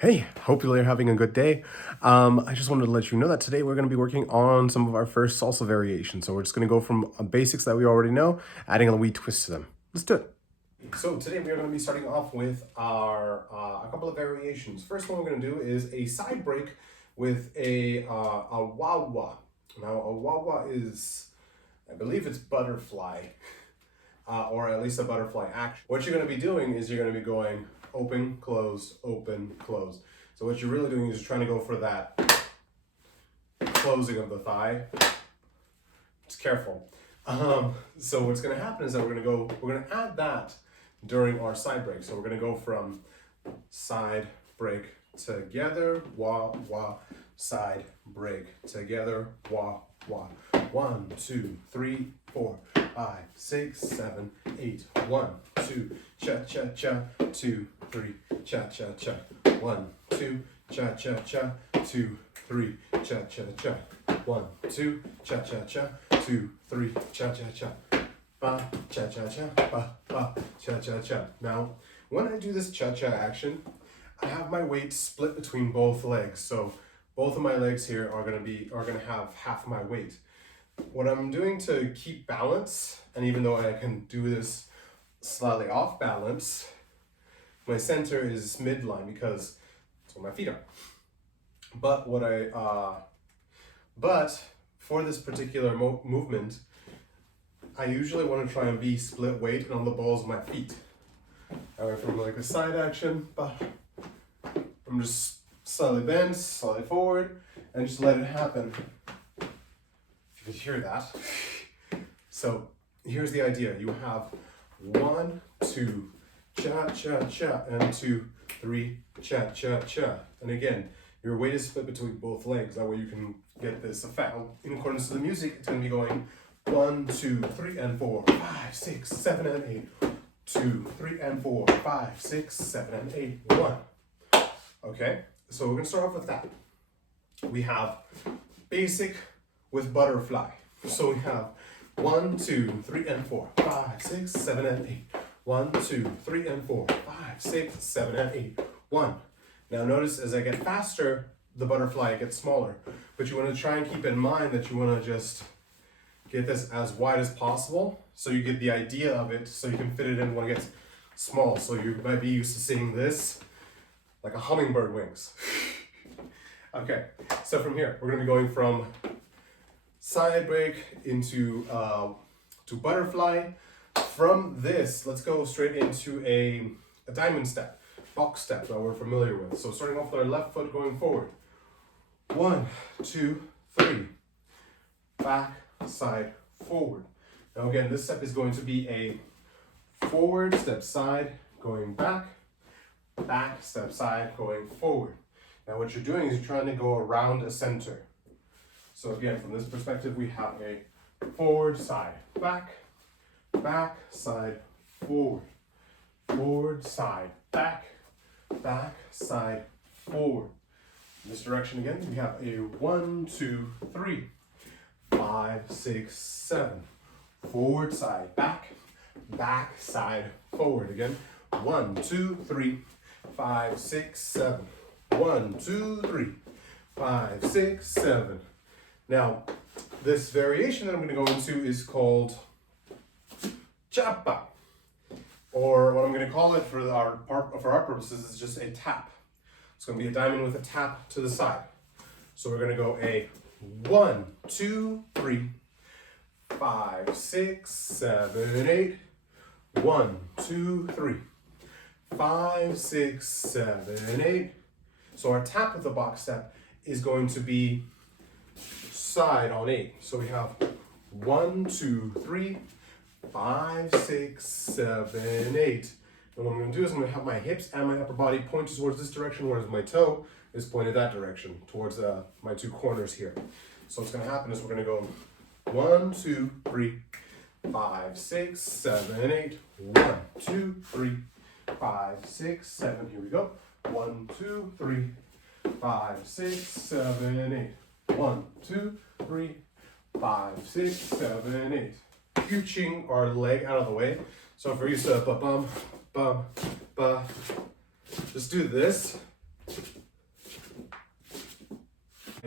Hey, hope you're having a good day. I just wanted to let you know that today we're going to be working on some of our first salsa variations. So we're just going to go from basics that we already know, adding a wee twist to them. Let's do it. So today we are going to be starting off with our a couple of variations. First one we're going to do is a side break with a Wawa. Now a Wawa is, I believe it's butterfly, or at least a butterfly action. What you're going to be doing is you're going to be going open, close, open, close. So what you're really doing is trying to go for that closing of the thigh. Just careful. So what's going to happen is that we're going to add that during our side break. So we're going to go from side break together, wah, wah, side break together, wah, wah. 1, 2, 3, 4, 5, 6, 7, 8. 1, 2, cha cha cha. 2, 3, cha cha cha. 1, 2, cha cha cha. 2, 3, cha cha cha. 1, 2, cha cha cha. 2, 3, cha cha cha. Ba cha cha cha. Ba ba cha cha cha. Now, when I do this cha cha action, I have my weight split between both legs. So both of my legs here are gonna have half my weight. What I'm doing to keep balance, and even though I can do this slightly off balance, my center is midline because that's where my feet are. But for this particular movement, I usually want to try and be split weight on the balls of my feet. From like a side action, I'm just slightly bent, slightly forward, and just let it happen. You could hear that. So here's the idea. You have 1, 2, cha cha cha, and 2, 3, cha cha cha. And again, your weight is split between both legs. That way you can get this effect. In accordance to the music, it's going to be going 1, 2, 3, and 4, 5, 6, 7, and 8. 2, 3, and 4, 5, 6, 7, and 8. 1. Okay, so we're going to start off with that. We have basic with butterfly. So we have 1, 2, 3, and 4, 5, 6, 7, and 8. 1, 2, 3, and 4, 5, 6, 7, and 8. 1. Now notice as I get faster, the butterfly gets smaller. But you want to try and keep in mind that you want to just get this as wide as possible so you get the idea of it, so you can fit it in when it gets small. So you might be used to seeing this like a hummingbird wings. Okay, so from here, we're going to be going from side break into to butterfly. From this, let's go straight into a diamond step, box step that we're familiar with. So starting off with our left foot going forward. 1, 2, 3. Back, side, forward. Now again, this step is going to be a forward, step side, going back, back, step side, going forward. Now what you're doing is you're trying to go around a center. So again, from this perspective, we have a forward, side, back, back, side, forward, forward, side, back, back, side, forward. In this direction again, we have a 1, 2, 3, 5, 6, 7. Forward, side, back, back, side, forward. Again, 1, 2, 3, 5, 6, 7. 1, 2, 3, 5, 6, 7. Now, this variation that I'm going to go into is called Chappa, or what I'm going to call it for our purposes is just a tap. It's going to be a diamond with a tap to the side. So we're going to go a 1, 2, 3, 5, 6, 7, 8. 1, 2, 3, 5, 6, 7, 8. So our tap with the box step is going to be side on 8. So we have 1, 2, 3, 5, 6, 7, 8. And what I'm going to do is I'm going to have my hips and my upper body pointed towards this direction, whereas my toe is pointed that direction, towards my two corners here. So what's going to happen is we're going to go 1, 2, 3, 5, 6, 7, 8. 1, 2, 3, 5, 6, 7. Here we go. 1, 2, 3, 5, 6, 7, 8. 1, 2, 3, 5, 6, 7, 8. Scooching our leg out of the way. So if we're used to ba bum, bum, ba, just do this.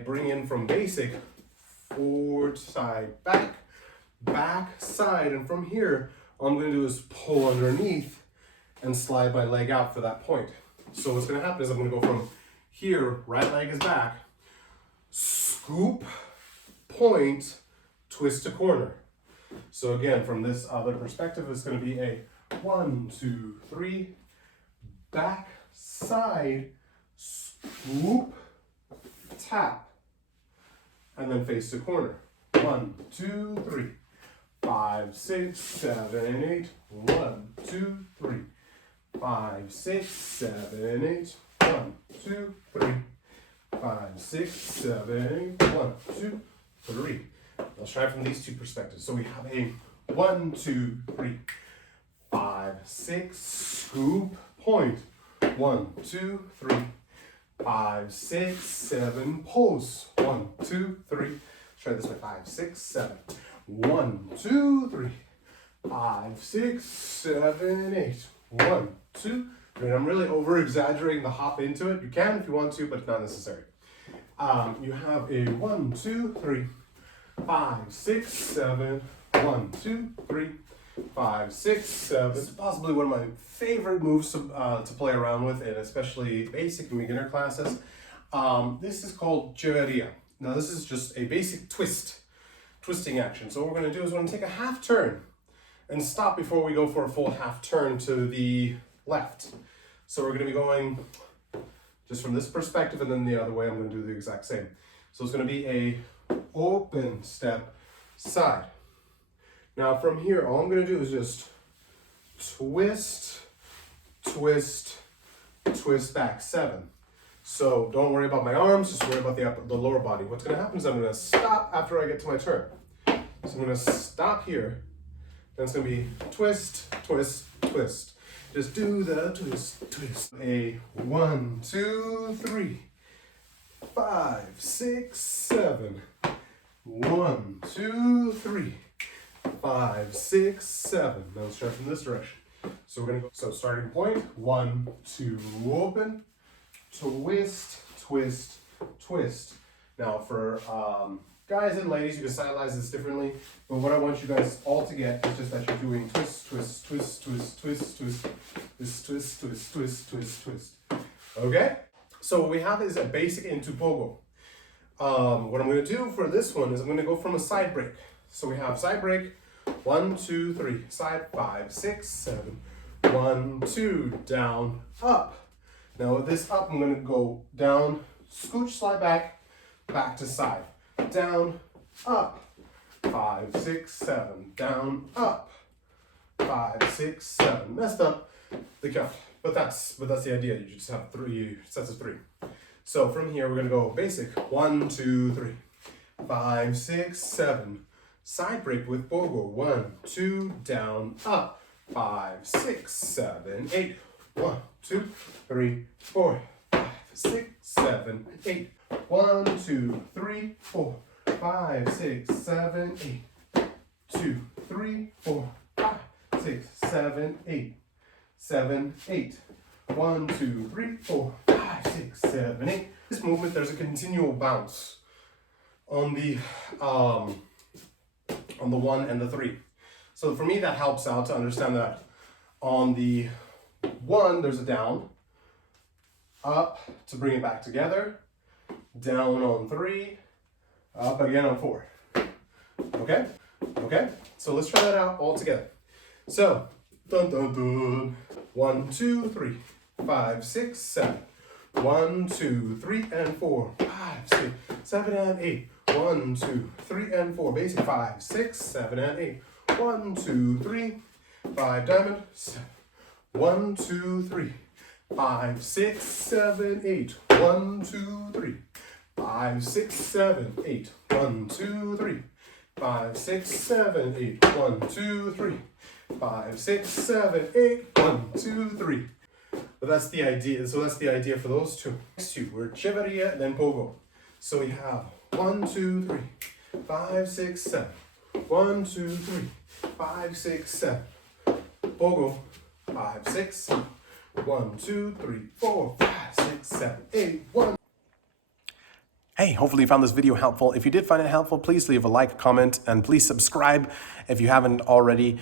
bring in from basic, forward, side, back, back, side, and from here, all I'm gonna do is pull underneath and slide my leg out for that point. So what's gonna happen is I'm gonna go from here, right leg is back, scoop, point, twist to corner. So again, from this other perspective, it's gonna be a 1, 2, 3, back, side, scoop, tap, and then face to corner. 1, 2, 3, 5, 6, 7, 8. 1, 2, 3, 5, 6, 7, 8. 1, 2, 3, 5, 6, 7, 8. 1, 2, 3. Let's try from these two perspectives. So we have a 1, 2, 3, 5, 6, scoop, point. 1, 2, 3, 5, 6, 7, pulse. 1, 2, 3. Let's try this way. 5, 6, 7. 1, 2, 3, 5, 6, 7, 8. 1, 2, 3. And I'm really over exaggerating the hop into it. You can if you want to, but it's not necessary. You have a 1, 2, 3, 5, 6, 7. 1, 2, 3, 5, 6, 7. This is possibly one of my favorite moves to play around with, and especially basic and beginner classes. This is called cheveria. Now this is just a basic twisting action. So what we're going to do is we're going to take a half turn and stop before we go for a full half turn to the left. So we're going to be going just from this perspective, and then the other way I'm going to do the exact same. So it's going to be a open step side. Now from here, all I'm going to do is just twist, twist, twist back, 7. So don't worry about my arms, just worry about the lower body. What's going to happen is I'm going to stop after I get to my turn. So I'm going to stop here. Then it's going to be twist, twist, twist. Just do the twist, twist. A 1, 2, 3, 5, 6, 7. 1, 2, 3, 5, 6, 7. Now let's start from this direction. So we're gonna go. So starting point, 1, 2, open, twist, twist, twist. Now for guys and ladies, you can stylize this differently, but what I want you guys all to get is just that you're doing twist, twist, twist, twist, twist, twist, twist, twist, twist, twist, twist, twist. Okay? So what we have is a basic into pogo. What I'm going to do for this one is I'm going to go from a side break. So we have side break, 1, 2, 3, side, 5, 6, 7, 1, 2, down, up. Now with this up, I'm going to go down, scooch, slide back, back to side, down, up, 5, 6, 7, down, up, 5, 6, 7. Messed up the count, but that's the idea. You just have 3 sets of 3. So from here, we're going to go basic. 1, 2, 3, 5, 6, 7. Side break with Bogo. 1, 2, down, up. 5, 6, 7, 8. 1, 2, 3, 4, 5, 6, 7, 8. 1, 2, 3, 4, 5, 6, 7, 8. 2, 3, 4, 5, 6, 7, 8. 7, 8. 1, 2, 3, 4, 5, 6, 7, 8. This movement, there's a continual bounce on the 1 and the 3. So for me, that helps out to understand that on the 1, there's a down, up to bring it back together, down on 3, up again on 4. Okay? Okay? So let's try that out all together. So, dun dun dun. 1, 2, 3, 5, 6, 7. 1, 2, 3, and 4. 5, 6, 7, and 8. 1, 2, 3, and 4. Basic 5, 6, 7, and 8. 1, 2, 3, 5 diamond. 7. 1, 2, 3, 5, 6, 7, 8. 1, 2, 3, 5, 6, 7, 8. 1, 2, 3, 5, 6, 7, 8. 1, 2, 3, 5, 6, 7, 8. 1, 2, 3. But that's the idea. So that's the idea for those two. Next two, we're cheveria, then pogo. So we have 1, 2, 3, 5, 6, 7. 1, 2, 3, 5, 6, 7. Pogo, 5, 6, 7. 1, 2, 3, 4, 5, 6, 7, 8. 1. Hey, hopefully you found this video helpful. If you did find it helpful, please leave a like, comment, and please subscribe if you haven't already.